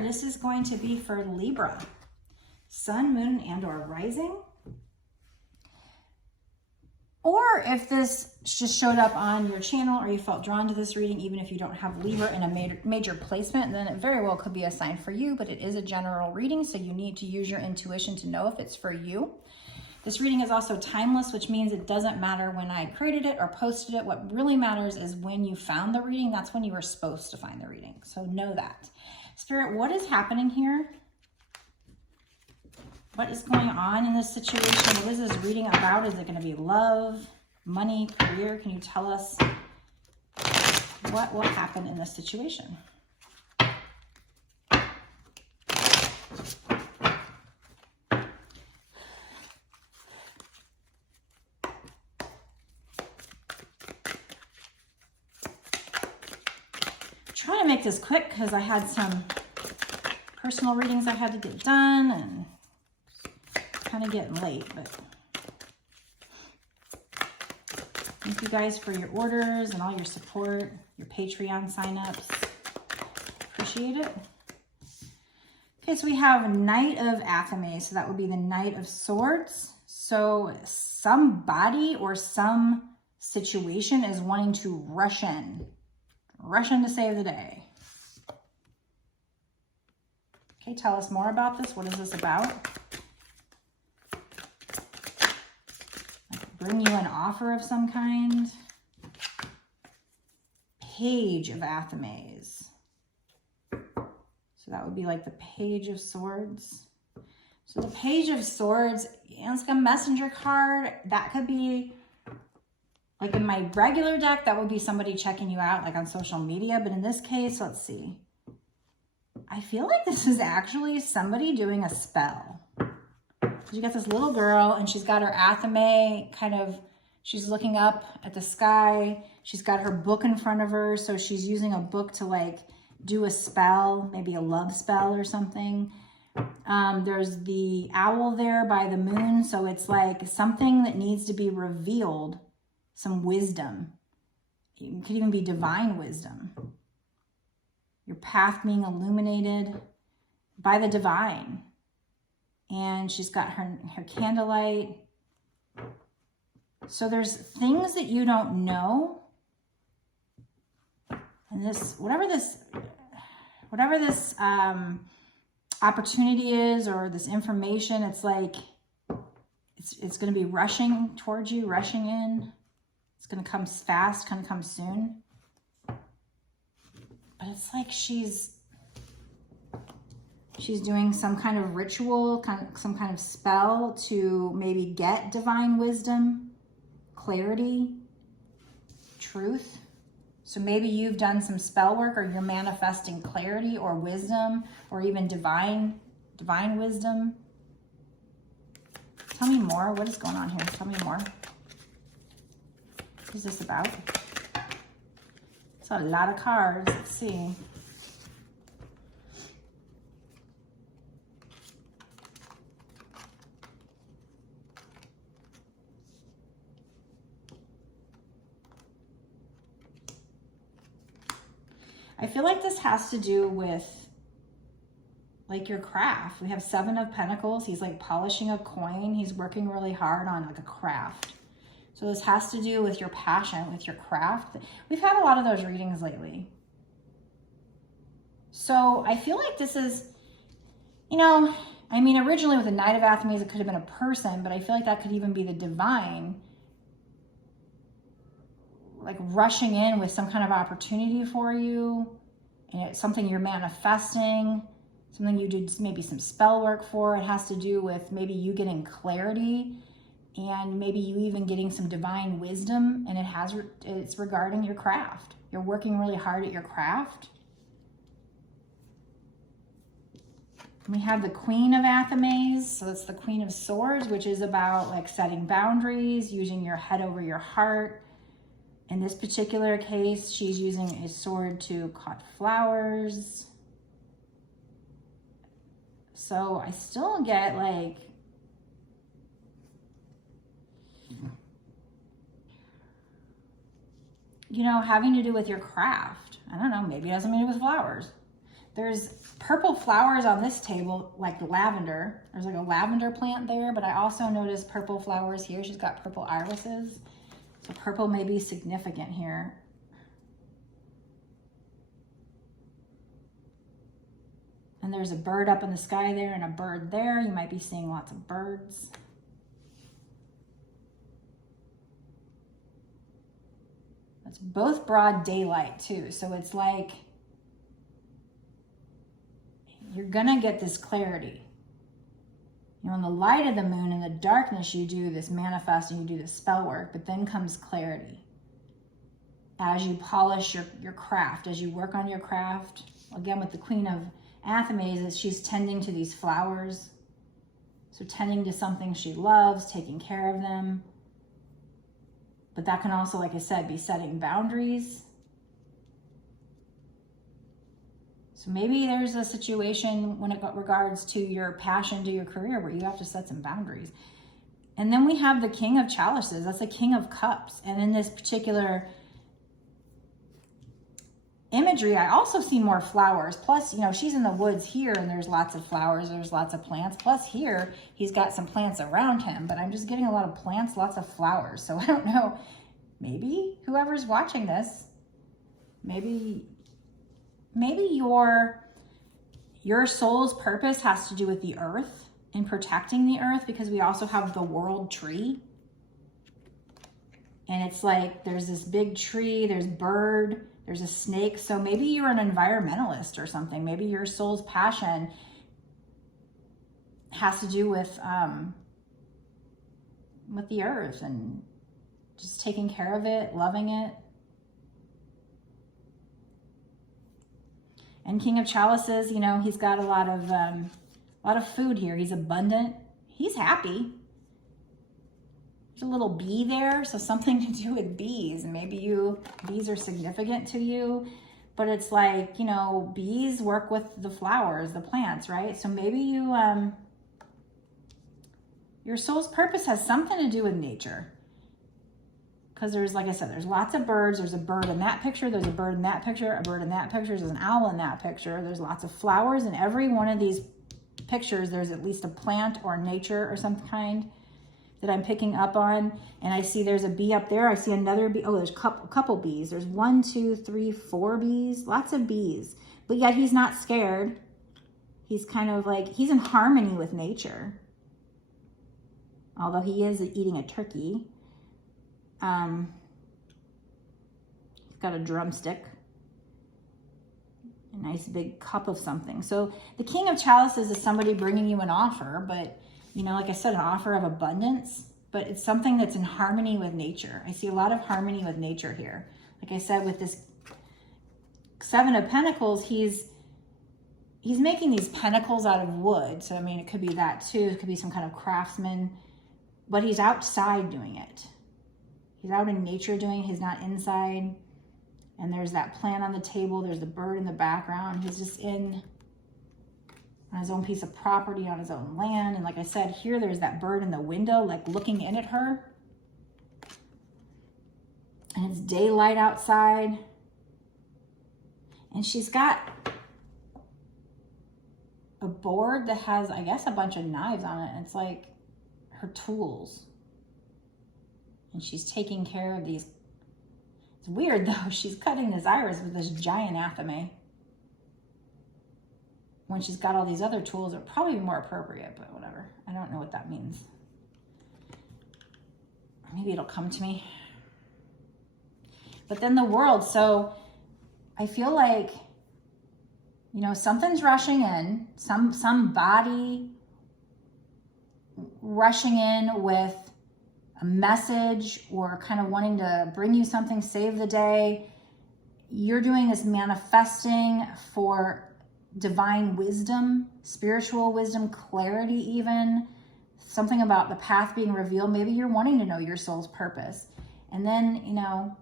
here. This is going to be for Libra. Sun, moon, and or rising. Or if this just showed up on your channel or you felt drawn to this reading, even if you don't have Libra in a major placement, then it very well could be a sign for you, but it is a general reading, so you need to use your intuition to know if it's for you. This reading is also timeless, which means it doesn't matter when I created it or posted it. What really matters is when you found the reading. That's when you were supposed to find the reading, so know that. Spirit, what is happening here? What is going on in this situation? What is this reading about? Is it going to be love, money, career? Can you tell us what will happen in this situation? Trying to make this quick because I had some personal readings I had to get done and kind of getting late, but thank you guys for your orders and all your support, your Patreon signups. Appreciate it. Okay, so we have Knight of Athame, so that would be the Knight of Swords. So somebody or some situation is wanting to rush in to save the day. Okay, tell us more about this. What is this about? Bring you an offer of some kind. Page of Athames. So that would be like the Page of Swords. So the Page of Swords, it's like a messenger card. That could be, like in my regular deck, that would be somebody checking you out like on social media. But in this case, let's see. I feel like this is actually somebody doing a spell. You got this little girl and she's got her Athame kind of, she's looking up at the sky. She's got her book in front of her. So she's using a book to like do a spell, maybe a love spell or something. There's the owl there by the moon. So it's like something that needs to be revealed, some wisdom. It could even be divine wisdom. Your path being illuminated by the divine. And she's got her candlelight. So there's things that you don't know. And this, whatever this opportunity is or this information, it's like, it's going to be rushing towards you, rushing in. It's going to come fast, going to come soon. But it's like she's doing some kind of ritual, some kind of spell to maybe get divine wisdom, clarity, truth. So maybe you've done some spell work or you're manifesting clarity or wisdom or even divine wisdom. Tell me more. What is going on here? Tell me more. What is this about? It's a lot of cards. Let's see. I feel like this has to do with like your craft. We have 7 of Pentacles. He's like polishing a coin. He's working really hard on like a craft. So this has to do with your passion, with your craft. We've had a lot of those readings lately. So I feel like this is, you know, I mean, originally with the Knight of Athames, it could have been a person, but I feel like that could even be the divine, like rushing in with some kind of opportunity for you. And it's something you're manifesting, something you did maybe some spell work for. It has to do with maybe you getting clarity and maybe you even getting some divine wisdom, and it's regarding your craft. You're working really hard at your craft. We have the Queen of Athames, so that's the Queen of Swords, which is about like setting boundaries, using your head over your heart. In this particular case, she's using a sword to cut flowers. So I still get like, you know, having to do with your craft. I don't know, maybe it has something to do with flowers. There's purple flowers on this table, like lavender. There's like a lavender plant there, but I also noticed purple flowers here. She's got purple irises. So purple may be significant here. And there's a bird up in the sky there and a bird there. You might be seeing lots of birds. It's both broad daylight too. So it's like you're gonna get this clarity. You know, in the light of the moon, in the darkness, you do this manifesting, you do this spell work, but then comes clarity. As you polish your craft, as you work on your craft, again with the Queen of Athames, she's tending to these flowers. So tending to something she loves, taking care of them. But that can also, like I said, be setting boundaries. So maybe there's a situation when it regards to your passion, to your career, where you have to set some boundaries. And then we have the King of Chalices. That's the King of Cups. And in this particular imagery, I also see more flowers. Plus, you know, she's in the woods here and there's lots of flowers, there's lots of plants. Plus here, he's got some plants around him, but I'm just getting a lot of plants, lots of flowers. So I don't know, maybe whoever's watching this, maybe your soul's purpose has to do with the earth and protecting the earth, because we also have the world tree. And it's like, there's this big tree, there's bird, there's a snake. So maybe you're an environmentalist or something. Maybe your soul's passion has to do with the earth and just taking care of it, loving it. And King of Chalices, you know, he's got a lot of food here. He's abundant. He's happy. There's a little bee there, so something to do with bees. Maybe bees are significant to you, but it's like, you know, bees work with the flowers, the plants, right? So maybe your soul's purpose has something to do with nature. Because there's, like I said, there's lots of birds. There's a bird in that picture. There's a bird in that picture. A bird in that picture. There's an owl in that picture. There's lots of flowers. In every one of these pictures, there's at least a plant or nature or some kind that I'm picking up on. And I see there's a bee up there. I see another bee. Oh, there's a couple bees. There's 1, 2, 3, 4 bees. Lots of bees. But yet he's not scared. He's kind of like, he's in harmony with nature. Although he is eating a turkey. He's got a drumstick, a nice big cup of something. So the King of Chalices is somebody bringing you an offer, but you know, like I said, an offer of abundance, but it's something that's in harmony with nature. I see a lot of harmony with nature here. Like I said, with this 7 of Pentacles, he's making these pentacles out of wood. So, I mean, it could be that too. It could be some kind of craftsman, but he's outside doing it. He's out in nature doing it. He's not inside. And there's that plant on the table. There's the bird in the background. He's just on his own piece of property, on his own land. And like I said, here there's that bird in the window, like looking in at her. And it's daylight outside. And she's got a board that has, I guess, a bunch of knives on it. And it's like her tools. And she's taking care of these. It's weird though, she's cutting this iris with this giant athame. When she's got all these other tools, it would probably be more appropriate, but whatever. I don't know what that means. Maybe it'll come to me. But then the world, so I feel like, you know, something's rushing in, somebody rushing in with a message or kind of wanting to bring you something, save the day. You're doing this manifesting for divine wisdom, spiritual wisdom, clarity even, something about the path being revealed. Maybe you're wanting to know your soul's purpose. And then, you know,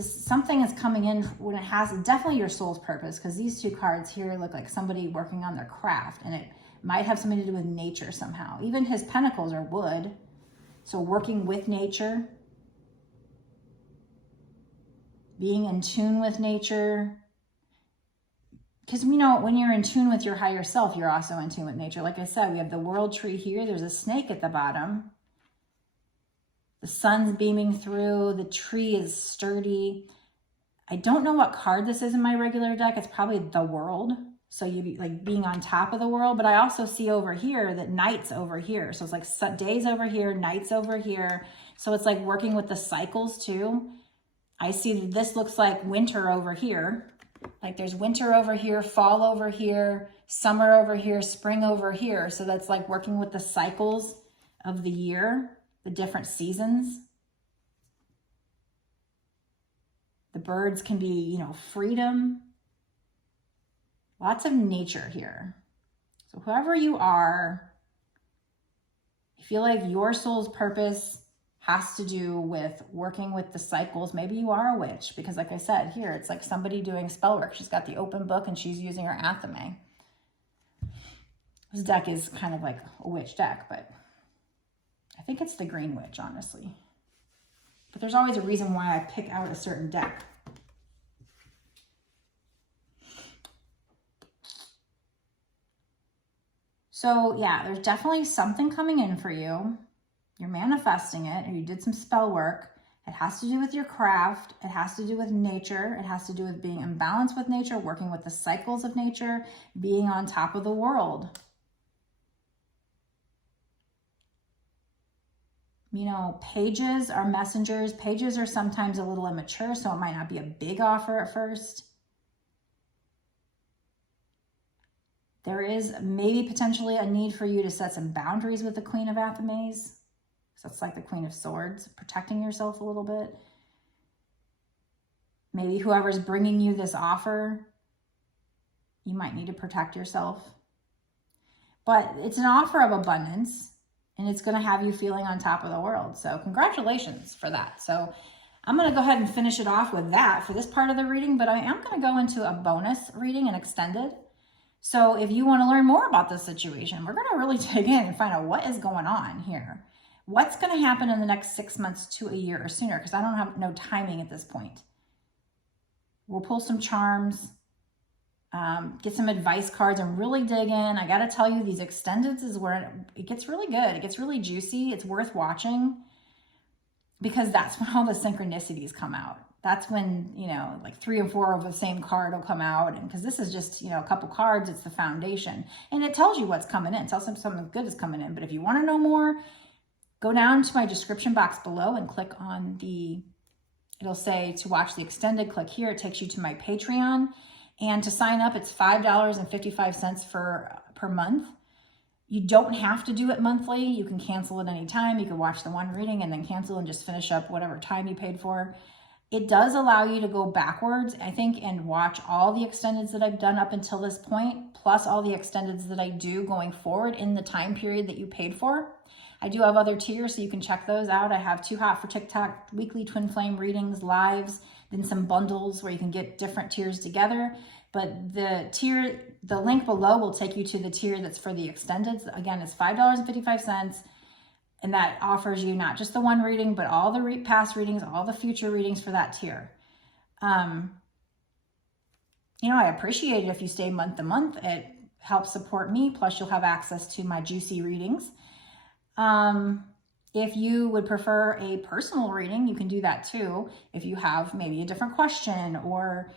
something is coming in when it has definitely your soul's purpose, because these 2 cards here look like somebody working on their craft, and it might have something to do with nature somehow. Even his pentacles are wood. So working with nature, being in tune with nature, because we know when you're in tune with your higher self, you're also in tune with nature. Like I said, we have the world tree here. There's a snake at the bottom. The sun's beaming through. The tree is sturdy. I don't know what card this is in my regular deck. It's probably the world. So you be like being on top of the world. But I also see over here that night's over here. So it's like days over here, nights over here. So it's like working with the cycles too. I see that this looks like winter over here. Like there's winter over here, fall over here, summer over here, spring over here. So that's like working with the cycles of the year, the different seasons. The birds can be, you know, freedom. Lots of nature here. So whoever you are, I feel like your soul's purpose has to do with working with the cycles. Maybe you are a witch, because like I said, here, it's like somebody doing spell work. She's got the open book and she's using her athame. This deck is kind of like a witch deck, but I think it's the green witch, honestly. But there's always a reason why I pick out a certain deck. So yeah, there's definitely something coming in for you. You're manifesting it, or you did some spell work. It has to do with your craft. It has to do with nature. It has to do with being in balance with nature, working with the cycles of nature, being on top of the world. You know, pages are messengers. Pages are sometimes a little immature, so it might not be a big offer at first. There is maybe potentially a need for you to set some boundaries with the Queen of Athames. So it's like the Queen of Swords, protecting yourself a little bit. Maybe whoever's bringing you this offer, you might need to protect yourself. But it's an offer of abundance, and it's going to have you feeling on top of the world. So congratulations for that. So I'm going to go ahead and finish it off with that for this part of the reading, but I am going to go into a bonus reading, an extended. So if you want to learn more about this situation, we're going to really dig in and find out what is going on here. What's going to happen in the next 6 months to a year or sooner, because I don't have no timing at this point. We'll pull some charms, get some advice cards, and really dig in. I got to tell you, these extendeds is where it gets really good. It gets really juicy. It's worth watching, because that's when all the synchronicities come out. That's when, you know, like 3 and 4 of the same card will come out. And because this is just, you know, a couple cards, it's the foundation. And it tells you what's coming in. It tells them something good is coming in. But if you want to know more, go down to my description box below and click on it'll say to watch the extended, click here. It takes you to my Patreon. And to sign up, it's $5.55 per month. You don't have to do it monthly. You can cancel at any time. You can watch the one reading and then cancel and just finish up whatever time you paid for. It does allow you to go backwards, I think, and watch all the extendeds that I've done up until this point, plus all the extendeds that I do going forward in the time period that you paid for. I do have other tiers, so you can check those out. I have Too Hot for TikTok, weekly Twinflame readings, lives, then some bundles where you can get different tiers together. But the link below will take you to the tier that's for the extended. Again, it's $5.55. And that offers you not just the one reading, but all the past readings, all the future readings for that tier. You know, I appreciate it if you stay month to month. It helps support me. Plus, you'll have access to my juicy readings. If you would prefer a personal reading, you can do that too. If you have maybe a different question, or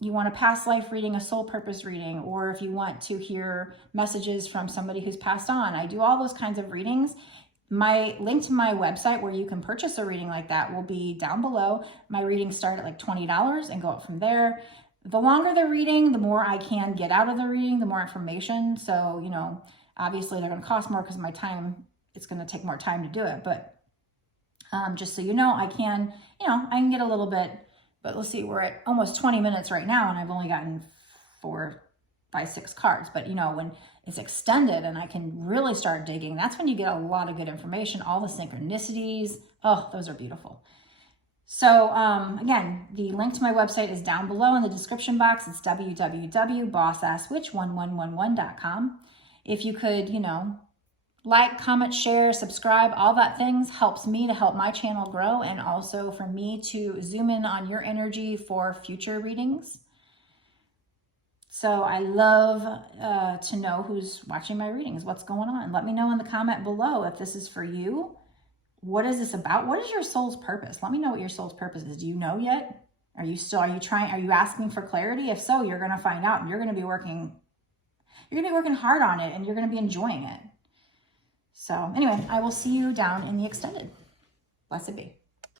you want a past life reading, a soul purpose reading, or if you want to hear messages from somebody who's passed on. I do all those kinds of readings. My link to my website where you can purchase a reading like that will be down below. My readings start at like $20 and go up from there. The longer the reading, the more I can get out of the reading, the more information. So, you know, obviously they're going to cost more because of my time. It's going to take more time to do it. But just so you know, I can get a little bit. But let's see, we're at almost 20 minutes right now, and I've only gotten 4, 5, 6 cards. But, you know, when it's extended and I can really start digging, that's when you get a lot of good information, all the synchronicities. Oh, those are beautiful. So, again, the link to my website is down below in the description box. It's www.bossasswitch1111.com. If you could, you know, like, comment, share, subscribe, all that things helps me to help my channel grow, and also for me to zoom in on your energy for future readings. So I love to know who's watching my readings, what's going on. Let me know in the comment below if this is for you. What is this about? What is your soul's purpose? Let me know what your soul's purpose is. Do you know yet? Are you asking for clarity? If so, you're going to find out, and you're going to be working hard on it, and you're going to be enjoying it. So anyway, I will see you down in the extended. Blessed be.